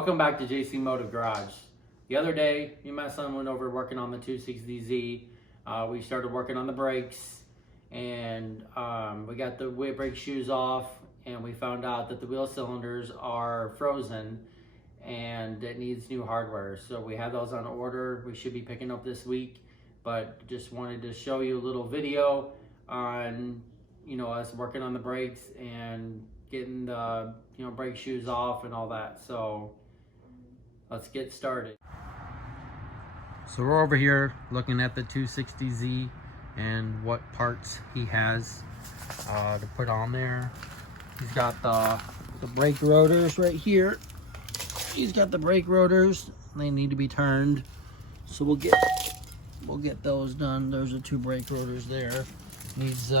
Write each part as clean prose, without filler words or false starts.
Welcome back to JC Motive Garage. The other day, me and my son went over working on the 260Z. We started working on the brakes, and we got the brake shoes off, and we found out that the wheel cylinders are frozen and it needs new hardware. So we have those on order. We should be picking up this week, but just wanted to show you a little video on us working on the brakes and getting the brake shoes off and all that. So let's get started. So we're over here looking at the 260Z and what parts he has to put on there. He's got the brake rotors right here. He's got the brake rotors. They need to be turned, so we'll get those done. There's the two brake rotors there. Needs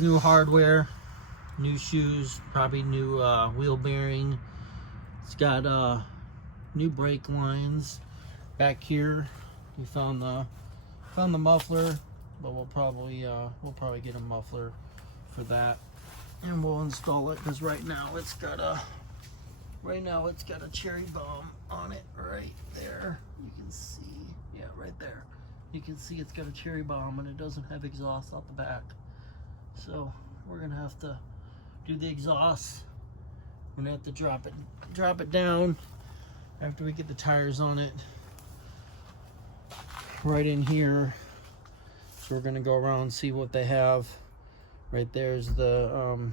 new hardware, new shoes, probably new wheel bearing. It's got new brake lines back here. We found the muffler, but we'll probably get a muffler for that, and we'll install it because right now it's got a cherry bomb on it right there. You can see, yeah, right there. You can see it's got a cherry bomb and it doesn't have exhaust out the back. So we're gonna have to do the exhaust. We're gonna have to drop it down after we get the tires on it right in here. So we're gonna go around and see what they have. Right there's the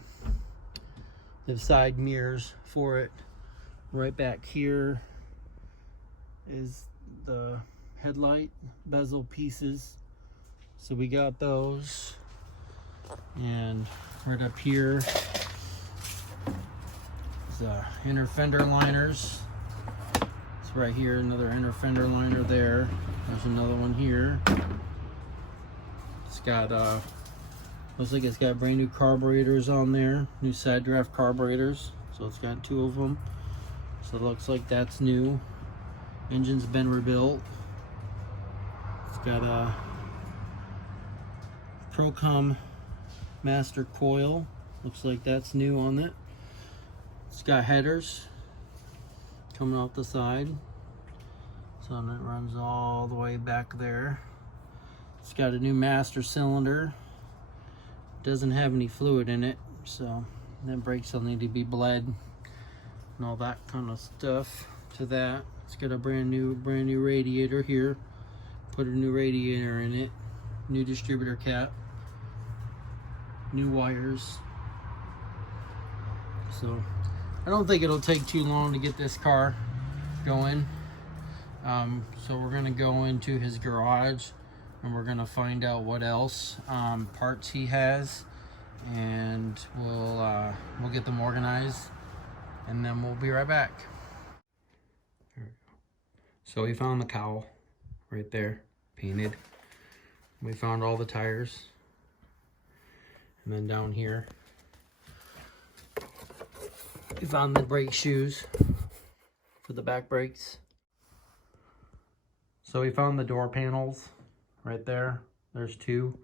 side mirrors for it. Right back here is the headlight bezel pieces. So we got those. And right up here is the inner fender liners. It's right here, another inner fender liner there. There's another one here. It's got looks like it's got brand new carburetors on there, new side draft carburetors. So it's got two of them. So it looks like that's new. Engine's been rebuilt. It's got a Procom master coil. Looks like that's new on it. It's got headers coming off the side. So it runs all the way back there. It's got a new master cylinder. Doesn't have any fluid in it, so then brakes will need to be bled and all that kind of stuff to that. It's got a brand new radiator here. Put a new radiator in it. New distributor cap. New wires. So I don't think it'll take too long to get this car going. So we're gonna go into his garage and we're gonna find out what else parts he has, and we'll get them organized, and then we'll be right back. So we found the cowl right there, painted. We found all the tires. And then down here, we found the brake shoes for the back brakes. So we found the door panels right there. There's two.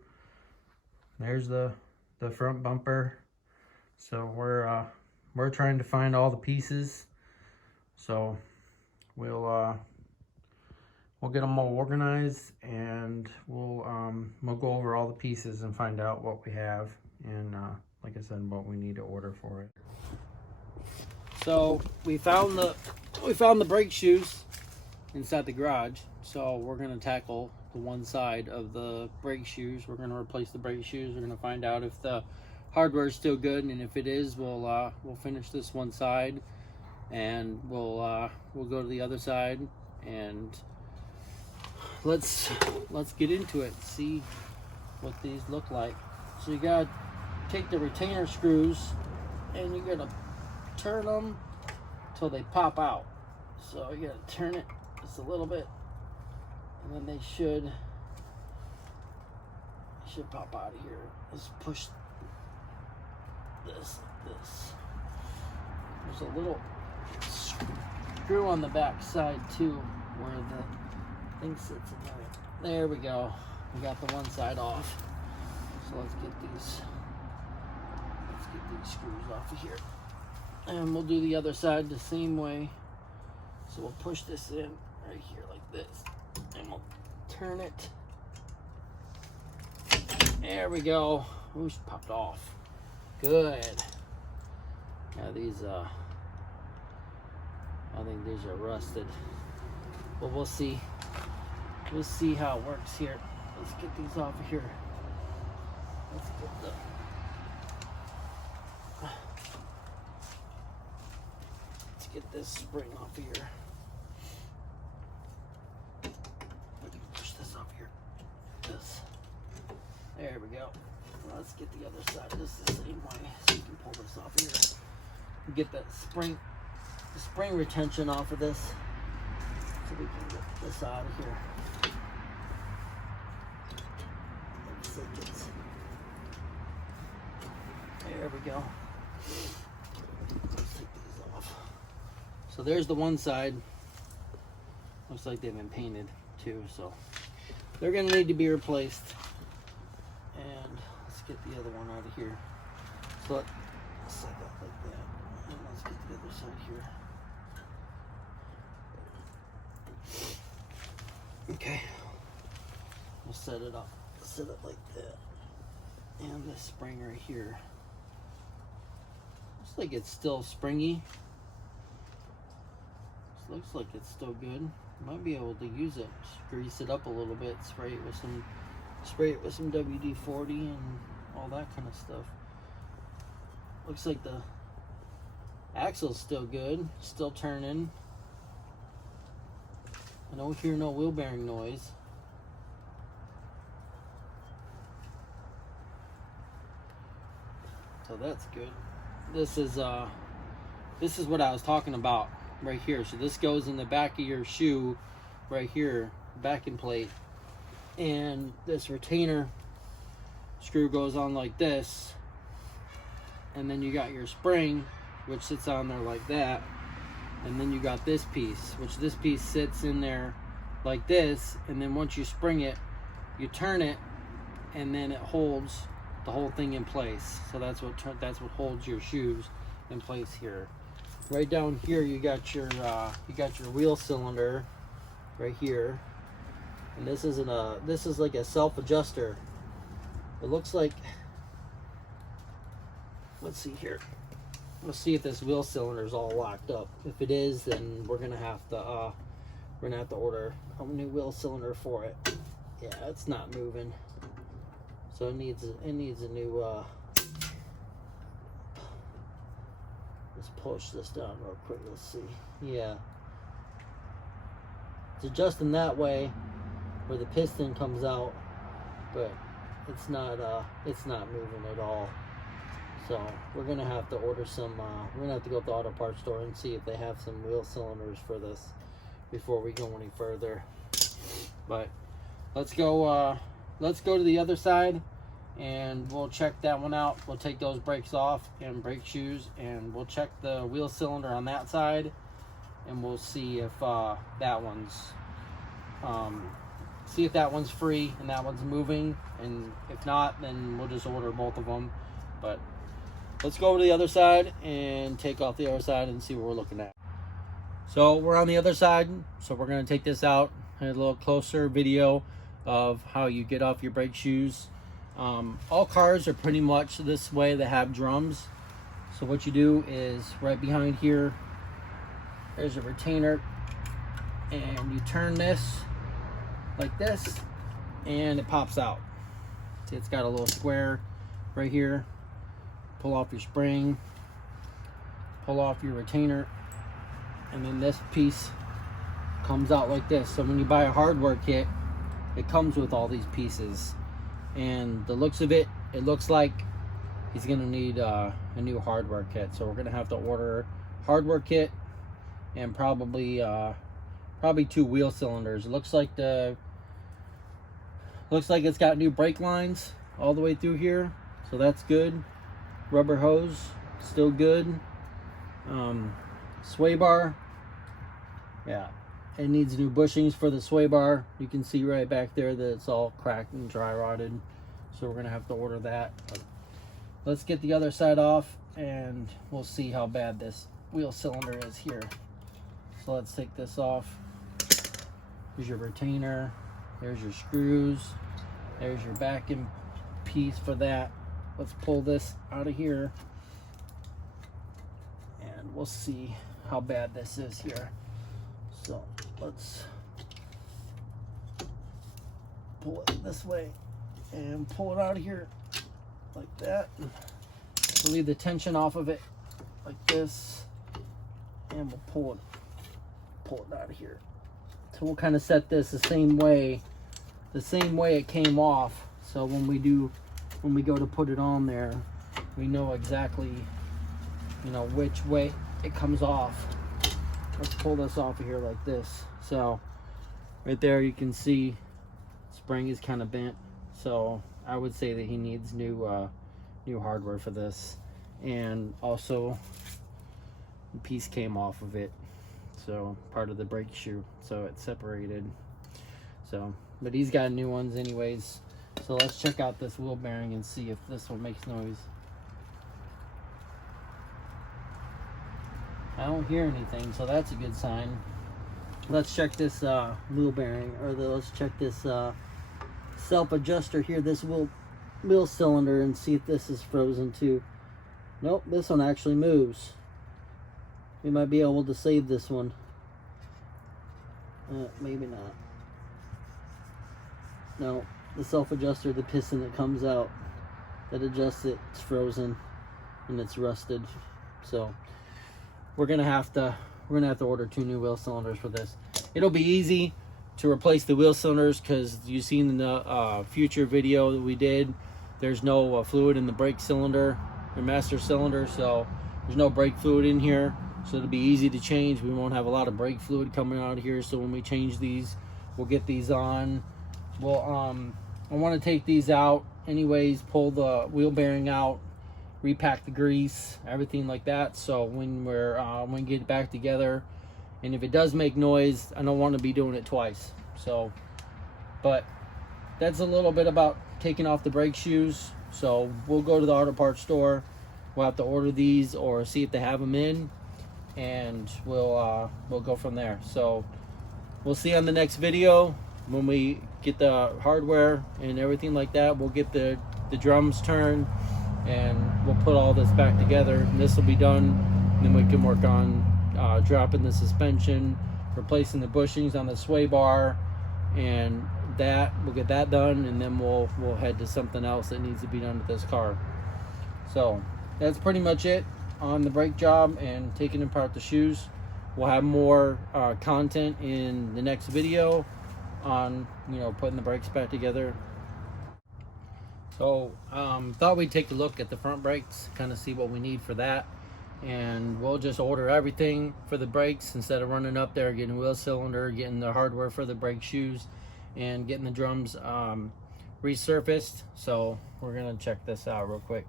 There's the front bumper. So we're trying to find all the pieces. So we'll get them all organized, and we'll go over all the pieces and find out what we have, and like I said, what we need to order for it. So we found the brake shoes inside the garage. So we're gonna tackle the one side of the brake shoes. We're gonna replace the brake shoes. We're gonna find out if the hardware is still good, and if it is, we'll finish this one side, and we'll go to the other side, and let's get into it, see what these look like. So you gotta take the retainer screws and you gotta turn them till they pop out. So you gotta turn it just a little bit, and then they should pop out of here. Let's push this like this. There's a little screw on the back side too, where the thing sits in there. There we go. We got the one side off. So let's get these screws off of here. And we'll do the other side the same way. So we'll push this in right here like this, and we'll turn it. There we go. Ooh, she popped off. Good. Yeah, these I think these are rusted, but we'll see. We'll see how it works here. Let's get these off of here. Let's get this spring off of here. Push this off here. This. There we go. Let's get the other side just the same way, so you can pull this off of here. Get that spring, the spring retention off of this, so we can get this out of here. There we go. Let's take these off. So there's the one side. Looks like they've been painted too, so they're gonna need to be replaced. And let's get the other one out of here. So let's set that like that. And let's get the other side here. Okay. We'll set it up. Set it like that. And this spring right here. Looks like it's still springy. Looks like it's still good. Might be able to use it. Just grease it up a little bit. Spray it with some WD-40 and all that kind of stuff. Looks like the axle's still good. Still turning. I don't hear no wheel bearing noise. So that's good. This is what I was talking about right here. So this goes in the back of your shoe right here, backing plate, and this retainer screw goes on like this, and then you got your spring which sits on there like that, and then you got this piece, which this piece sits in there like this, and then once you spring it, you turn it, and then it holds the whole thing in place. So that's what holds your shoes in place here. Right down here you got your wheel cylinder right here, and this is like a self adjuster. It looks like, let's see here. Let's see if this wheel cylinder is all locked up. If it is, then we're gonna have to order a new wheel cylinder for it. Yeah, it's not moving. So it needs a new let's push this down real quick. Let's see. Yeah. It's adjusting that way where the piston comes out, but it's not moving at all. So we're gonna have to order some we're gonna have to go to the auto parts store and see if they have some wheel cylinders for this before we go any further. But let's go to the other side and we'll check that one out. We'll take those brakes off and brake shoes, and we'll check the wheel cylinder on that side, and we'll see if that one's free and that one's moving, and if not, then we'll just order both of them. But let's go over to the other side and take off the other side and see what we're looking at. So we're on the other side, so we're going to take this out, a little closer video of how you get off your brake shoes. All cars are pretty much this way that have drums. So what you do is right behind here, there's a retainer, and you turn this like this and it pops out. See, it's got a little square right here. Pull off your spring, pull off your retainer, and then this piece comes out like this. So when you buy a hardware kit, it comes with all these pieces, and the looks of it, it looks like he's gonna need a new hardware kit. So we're gonna have to order hardware kit and probably 2 wheel cylinders. It looks like it's got new brake lines all the way through here, so that's good. Rubber hose, still good. Sway bar, yeah, it needs new bushings for the sway bar. You can see right back there that it's all cracked and dry rotted, so we're gonna have to order that. But let's get the other side off and we'll see how bad this wheel cylinder is here. So let's take this off. Here's your retainer, there's your screws, there's your backing piece for that. Let's pull this out of here and we'll see how bad this is here. So let's pull it this way and pull it out of here like that. Relieve the tension off of it like this, and we'll pull it out of here. So we'll kind of set this the same way it came off. So when we go to put it on there, we know exactly, you know, which way it comes off. Let's pull this off of here like this. So right there you can see spring is kind of bent. So I would say that he needs new hardware for this. And also the piece came off of it, so part of the brake shoe, so it's separated. So but he's got new ones anyways. So let's check out this wheel bearing and see if this one makes noise. I don't hear anything, so that's a good sign. Let's check this wheel bearing, or let's check this self adjuster here, this wheel cylinder, and see if this is frozen too. Nope, this one actually moves. We might be able to save this one. Maybe not. No, the self-adjuster, the piston that comes out that adjusts it, it's frozen and it's rusted. So we're gonna have to order 2 new wheel cylinders for this. It'll be easy to replace the wheel cylinders because you've seen in the future video that we did, there's no fluid in the brake cylinder, your master cylinder, so there's no brake fluid in here, so it'll be easy to change. We won't have a lot of brake fluid coming out of here, so when we change these, we'll get these on. We'll I want to take these out anyways, pull the wheel bearing out, repack the grease, everything like that, so when we get it back together, and if it does make noise, I don't want to be doing it twice. So but that's a little bit about taking off the brake shoes. So we'll go to the auto parts store, we'll have to order these or see if they have them in, and we'll go from there. So we'll see on the next video when we get the hardware and everything like that. We'll get the drums turned and we'll put all this back together, and this will be done. And then we can work on dropping the suspension, replacing the bushings on the sway bar, and we'll get that done, and then we'll head to something else that needs to be done with this car. So that's pretty much it on the brake job and taking apart the shoes. We'll have more content in the next video on, you know, putting the brakes back together. So thought we'd take a look at the front brakes, kind of see what we need for that, and we'll just order everything for the brakes instead of running up there getting a wheel cylinder, getting the hardware for the brake shoes, and getting the drums resurfaced. So we're gonna check this out real quick.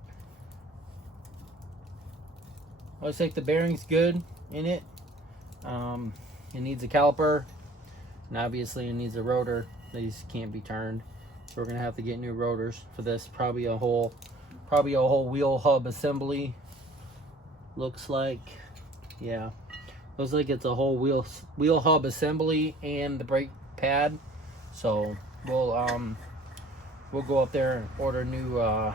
Looks like the bearing's good in it. It needs a caliper, and obviously it needs a rotor. These can't be turned, so we're gonna have to get new rotors for this. Probably a whole wheel hub assembly. Looks like, yeah, looks like it's a whole wheel hub assembly and the brake pad. So we'll go up there and order new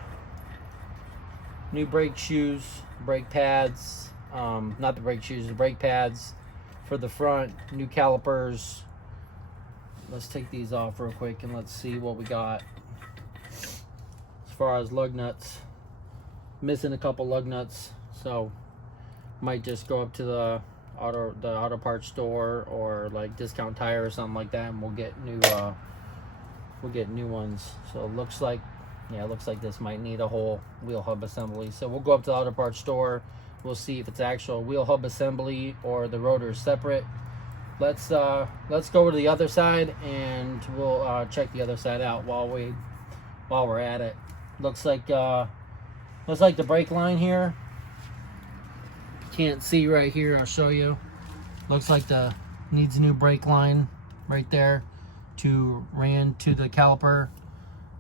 brake shoes, brake pads, not the brake shoes, the brake pads for the front, new calipers. Let's take these off real quick and let's see what we got. As far as lug nuts, missing a couple lug nuts, so might just go up to the auto parts store or like Discount Tire or something like that, and we'll get new ones. So it looks like, yeah, it looks like this might need a whole wheel hub assembly. So we'll go up to the auto parts store, we'll see if it's actual wheel hub assembly or the rotor is separate. Let's go to the other side and we'll check the other side out while we're at it. Looks like the brake line here, can't see right here, I'll show you. Looks like needs a new brake line right there to ran to the caliper,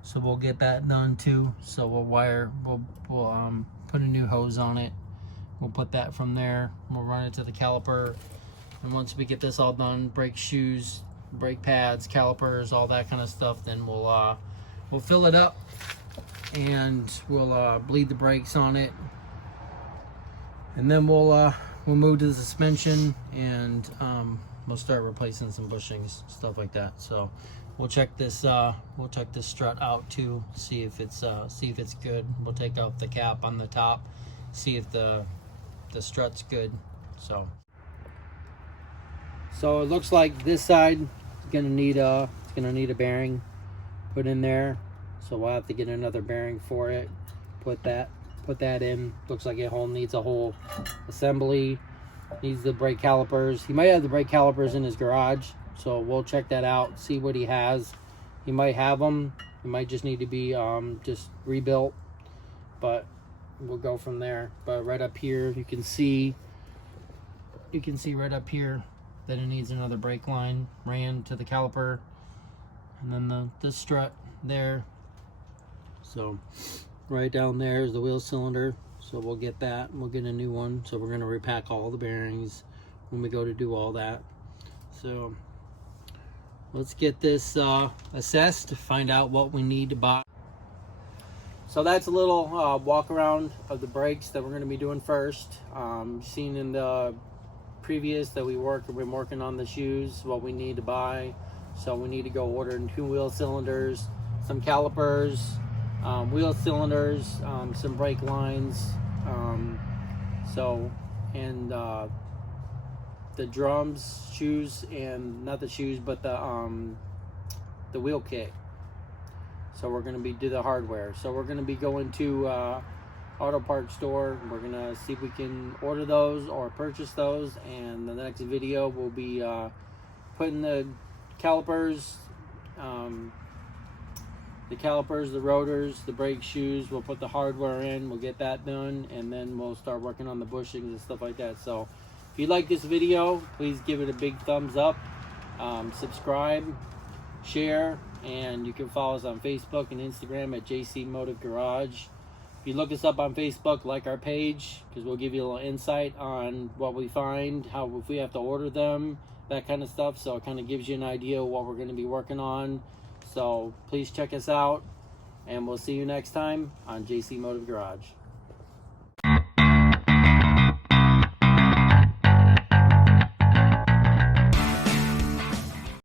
so we'll get that done too. So we'll put a new hose on it we'll put that from there. We'll run it to the caliper, and once we get this all done, brake shoes, brake pads, calipers, all that kind of stuff, then we'll fill it up and we'll bleed the brakes on it, and then we'll move to the suspension, and we'll start replacing some bushings, stuff like that. So we'll check this strut out too, see if it's good. We'll take out the cap on the top, see if the strut's good. So it looks like this side is gonna need a bearing put in there, so we'll have to get another bearing for it, put that in. Looks like it needs a whole assembly, needs the brake calipers. He might have the brake calipers in his garage, so we'll check that out, see what he has. He might have them, it might just need to be just rebuilt, but we'll go from there. But right up here you can see right up here that it needs another brake line ran to the caliper, and then the strut there. So right down there is the wheel cylinder, so we'll get that and we'll get a new one. So we're going to repack all the bearings when we go to do all that. So let's get this assessed to find out what we need to buy. So that's a little walk around of the brakes that we're going to be doing first. Seen in the previous that we've been working on the shoes, what we need to buy. So we need to go order 2 wheel cylinders, some calipers, wheel cylinders, some brake lines, the drums, shoes, and not the shoes, but the wheel kit. So we're going to do the hardware. So we're going to be going to auto parts store. We're going to see if we can order those or purchase those, and the next video will be putting the calipers, the rotors, the brake shoes. We'll put the hardware in, we'll get that done, and then we'll start working on the bushings and stuff like that. So if you like this video, please give it a big thumbs up, subscribe, share, and you can follow us on Facebook and Instagram at JC Motive Garage. If you look us up on Facebook, like our page, because we'll give you a little insight on what we find, if we have to order them, that kind of stuff. So it kind of gives you an idea of what we're going to be working on. So please check us out, and we'll see you next time on JC Motive Garage.